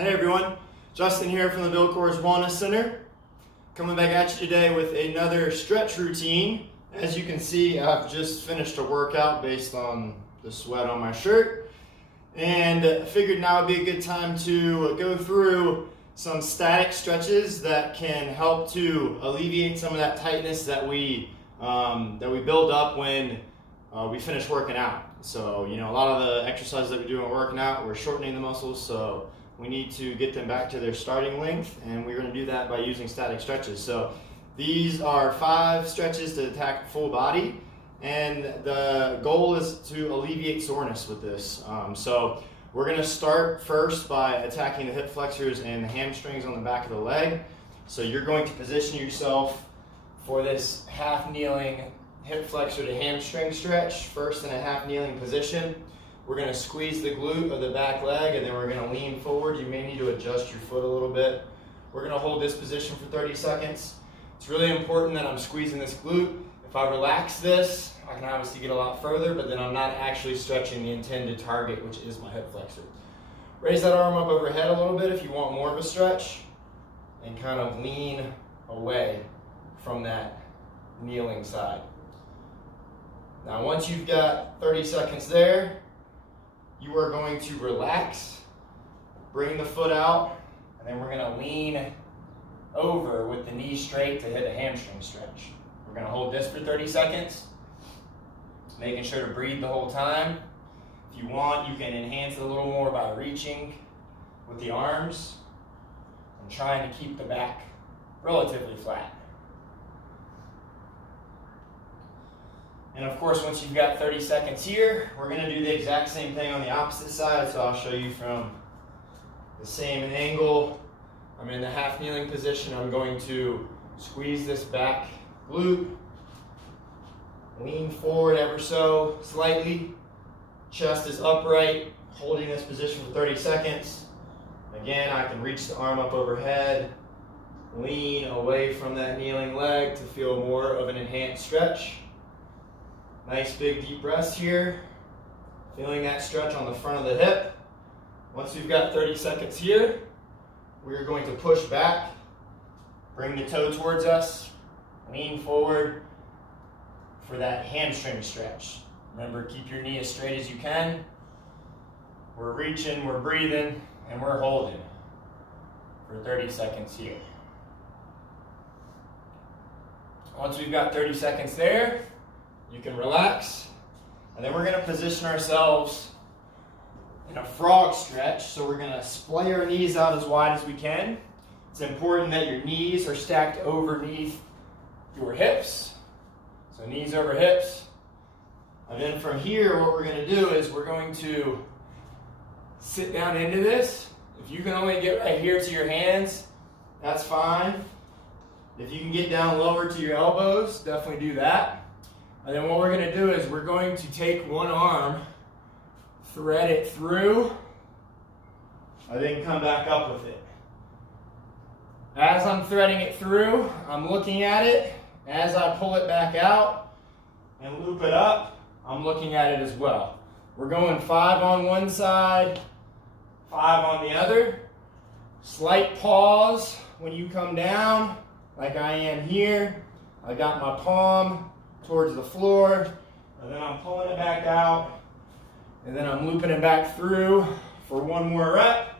Hey everyone, Justin here from the Bill Coors Wellness Center. Coming back at you today with another stretch routine. As you can see, I've just finished a workout based on the sweat on my shirt, and figured now would be a good time to go through some static stretches that can help to alleviate some of that tightness that we build up when we finish working out. So, a lot of the exercises that we do when working out, we're shortening the muscles, so we need to get them back to their starting length, and we're going to do that by using static stretches. So these are 5 stretches to attack full body, and the goal is to alleviate soreness with this. So we're going to start first by attacking the hip flexors and the hamstrings on the back of the leg. So you're going to position yourself for this half kneeling hip flexor to hamstring stretch, first in a half kneeling position. We're going to squeeze the glute of the back leg, and then we're going to lean forward. You may need to adjust your foot a little bit. We're going to hold this position for 30 seconds. It's really important that I'm squeezing this glute. If I relax this, I can obviously get a lot further, but then I'm not actually stretching the intended target, which is my hip flexor. Raise that arm up overhead a little bit if you want more of a stretch, and kind of lean away from that kneeling side. Now, once you've got 30 seconds there, you are going to relax, bring the foot out, and then we're going to lean over with the knee straight to hit a hamstring stretch. We're going to hold this for 30 seconds, making sure to breathe the whole time. If you want, you can enhance it a little more by reaching with the arms and trying to keep the back relatively flat. And of course, once you've got 30 seconds here, we're going to do the exact same thing on the opposite side. So I'll show you from the same angle. I'm in the half kneeling position. I'm going to squeeze this back glute, lean forward ever so slightly. Chest is upright, holding this position for 30 seconds. Again, I can reach the arm up overhead, lean away from that kneeling leg to feel more of an enhanced stretch. Nice big deep breaths here, feeling that stretch on the front of the hip. Once we've got 30 seconds here, we're going to push back, bring the toe towards us, lean forward for that hamstring stretch. Remember, keep your knee as straight as you can. We're reaching, we're breathing, and we're holding for 30 seconds here. Once we've got 30 seconds there, you can relax, and then we're going to position ourselves in a frog stretch. So we're going to splay our knees out as wide as we can. It's important that your knees are stacked overneath your hips. So knees over hips. And then from here, what we're going to do is we're going to sit down into this. If you can only get right here to your hands, that's fine. If you can get down lower to your elbows, definitely do that. And then what we're going to do is we're going to take one arm, thread it through, and then come back up with it. As I'm threading it through, I'm looking at it. As I pull it back out and loop it up, I'm looking at it as well. We're going 5 on one side, 5 on the other. Slight pause when you come down, like I am here. I got my palm towards the floor, and then I'm pulling it back out, and then I'm looping it back through for one more rep,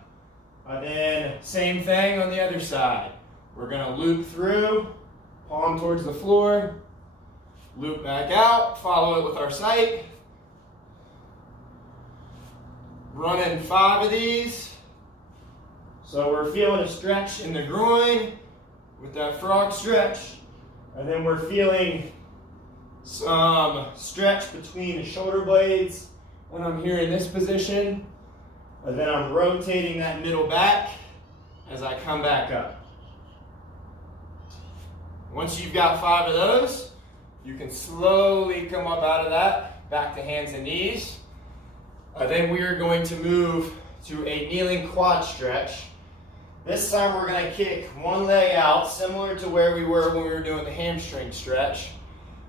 and then same thing on the other side. We're going to loop through, palm towards the floor, loop back out, follow it with our sight. Running 5 of these. So we're feeling a stretch in the groin with that frog stretch, and then we're feeling some stretch between the shoulder blades when I'm here in this position, and then I'm rotating that middle back as I come back up. Once you've got 5 of those, you can slowly come up out of that, back to hands and knees. Then we are going to move to a kneeling quad stretch. This time we're going to kick one leg out, similar to where we were when we were doing the hamstring stretch.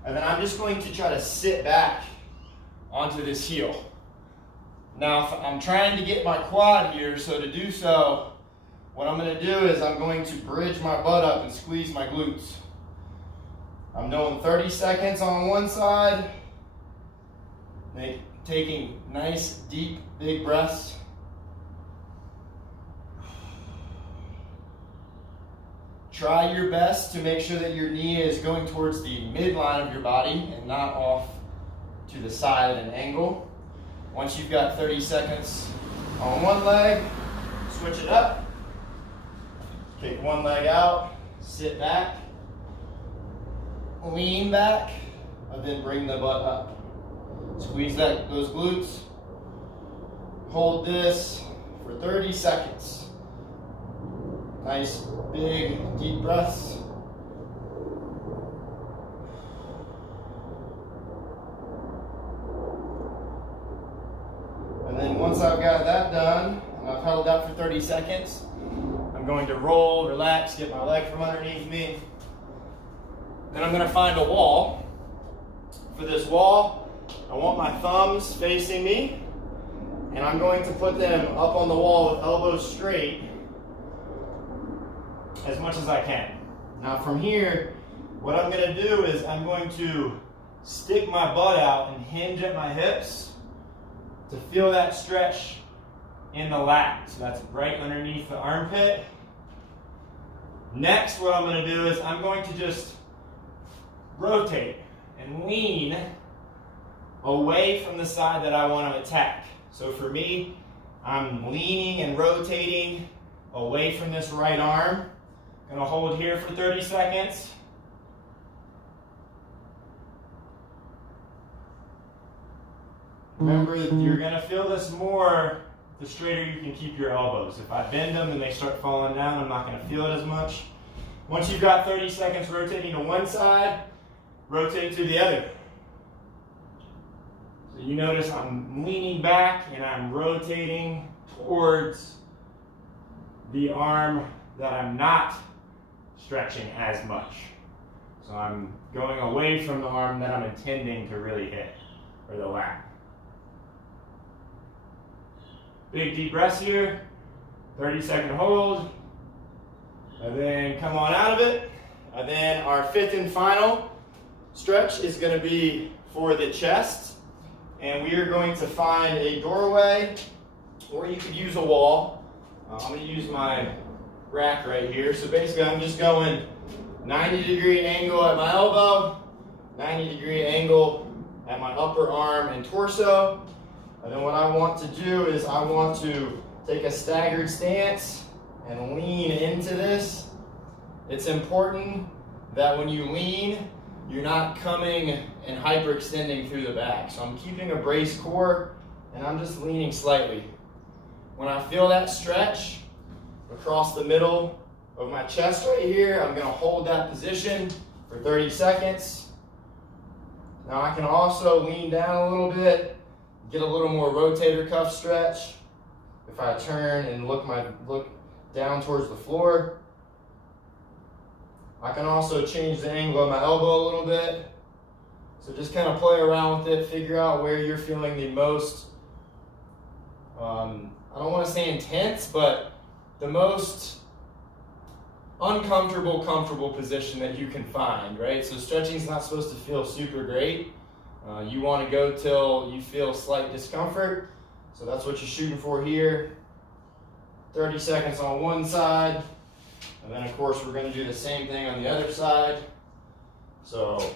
And then I'm just going to try to sit back onto this heel. Now, I'm trying to get my quad here, so to do so, what I'm going to do is I'm going to bridge my butt up and squeeze my glutes. I'm doing 30 seconds on one side, taking nice, deep, big breaths. Try your best to make sure that your knee is going towards the midline of your body and not off to the side at an angle. Once you've got 30 seconds on one leg, switch it up. Kick one leg out, sit back, lean back, and then bring the butt up. Squeeze those glutes. Hold this for 30 seconds. Nice, big, deep breaths. And then once I've got that done, and I've held that for 30 seconds, I'm going to roll, relax, get my leg from underneath me. Then I'm going to find a wall. For this wall, I want my thumbs facing me, and I'm going to put them up on the wall with elbows straight as much as I can. Now from here, what I'm going to do is I'm going to stick my butt out and hinge at my hips to feel that stretch in the lat. So that's right underneath the armpit. Next, what I'm going to do is I'm going to just rotate and lean away from the side that I want to attack. So for me, I'm leaning and rotating away from this right arm. I'm going to hold here for 30 seconds. Remember that you're going to feel this more the straighter you can keep your elbows. If I bend them and they start falling down, I'm not going to feel it as much. Once you've got 30 seconds rotating to one side, rotate to the other. So you notice I'm leaning back and I'm rotating towards the arm that I'm not stretching as much. So I'm going away from the arm that I'm intending to really hit, or the lat. Big deep breaths here, 30-second hold, and then come on out of it. And then our fifth and final stretch is going to be for the chest, and we are going to find a doorway, or you could use a wall. I'm going to use my rack right here. So basically I'm just going 90-degree angle at my elbow, 90-degree angle at my upper arm and torso. And then what I want to do is I want to take a staggered stance and lean into this. It's important that when you lean, you're not coming and hyperextending through the back. So I'm keeping a braced core and I'm just leaning slightly. When I feel that stretch across the middle of my chest right here, I'm going to hold that position for 30 seconds. Now I can also lean down a little bit, get a little more rotator cuff stretch. If I turn and look down towards the floor, I can also change the angle of my elbow a little bit. So just kind of play around with it, figure out where you're feeling the most, I don't want to say intense, but the most uncomfortable, comfortable position that you can find, right? So stretching is not supposed to feel super great. You want to go till you feel slight discomfort. So that's what you're shooting for here. 30 seconds on one side. And then of course we're going to do the same thing on the other side. So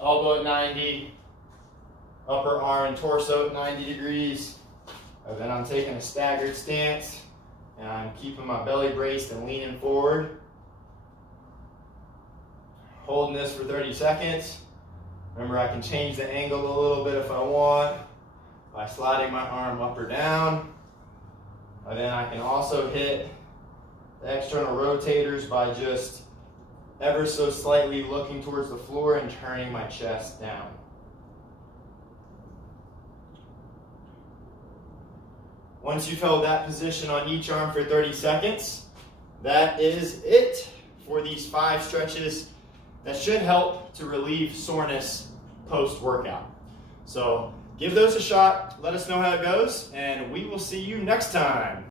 elbow at 90, upper arm and torso at 90 degrees. And then I'm taking a staggered stance and I'm keeping my belly braced and leaning forward. Holding this for 30 seconds. Remember, I can change the angle a little bit if I want by sliding my arm up or down. And then I can also hit the external rotators by just ever so slightly looking towards the floor and turning my chest down. Once you've held that position on each arm for 30 seconds, that is it for these 5 stretches that should help to relieve soreness post-workout. So give those a shot, let us know how it goes, and we will see you next time.